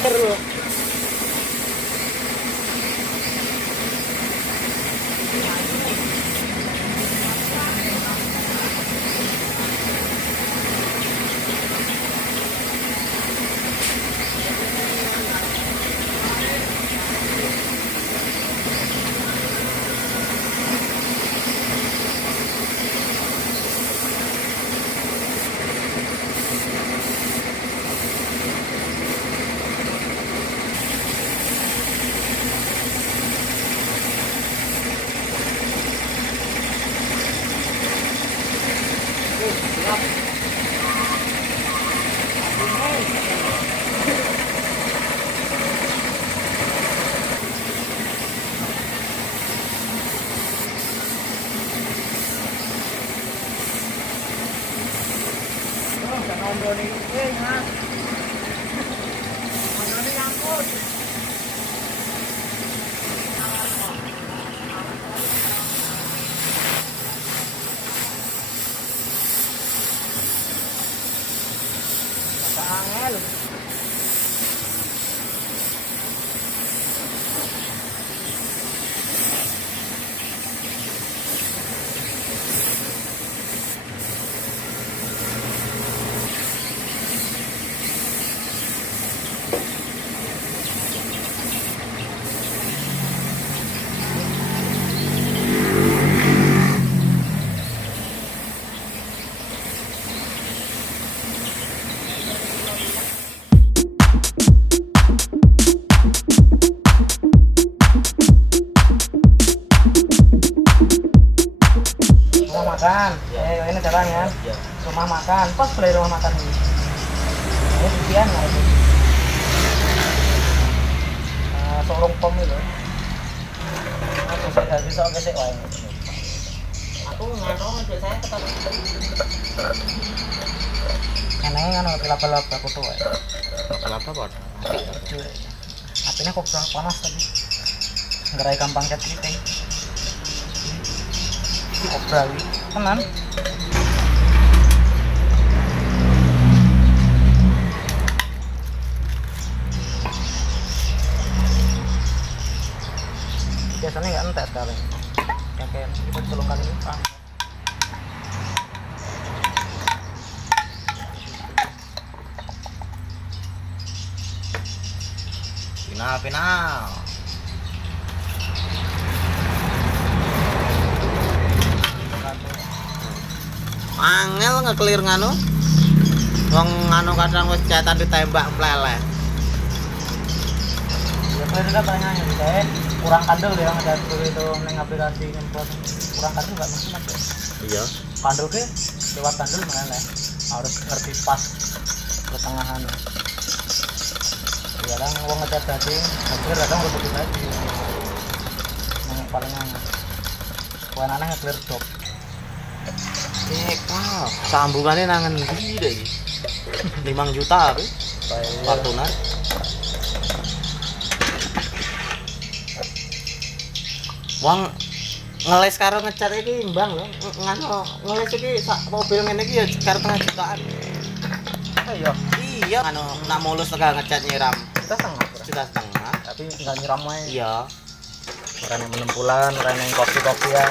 Terus. Ondone iki, Mas. Ondone nyangkut. Angel. Makan, ini caranya. Rumah makan, pas dari rumah makan ini. Ini sekian lah itu. Sorong pom itu. Aku bisa gesek wae. Aku nganong biasanya tetap. Aneh kan laba-laba aku tuh wae. Laba-laba kok. Apinya kok panas tadi. Ngerai gampang cat kriting. Obral tenan. Biasanya nggak entek sekali. Kayak kita celungkan ini pak. Final. Angel nge-clear nganu. Wong nganu kadang wis cetan ditembak meleleh. Ya clear juga pertanyaannya gitu ya. Kurang kandel ya ada itu neng aplikasi nyemprot. Kurang kandel enggak mungkin Mas. Iya. Kandel ke lewat kandel meleleh. Harus ngerti pas pertengahan. Kadang wong ngecat daging, clear kadang udah begitu aja. Yang paling enak. Kuwi aneh clear dop. Wow, sambungannya nangan ndi deh iki. 5 juta apa? Fortuner. Wong ngeles karo ngecat iki imbang lho. Ngano ngeles iki sak mobil ngene iki ya sekitar 1,5 jutaan. Oh iya. Iya, ngano nak mulus tegal ngecat nyiram. Kita setengah. Juta setengah. Tapi enggak nyiram aja. Iya. Orang yang menempulan, orang yang kopi-kopian.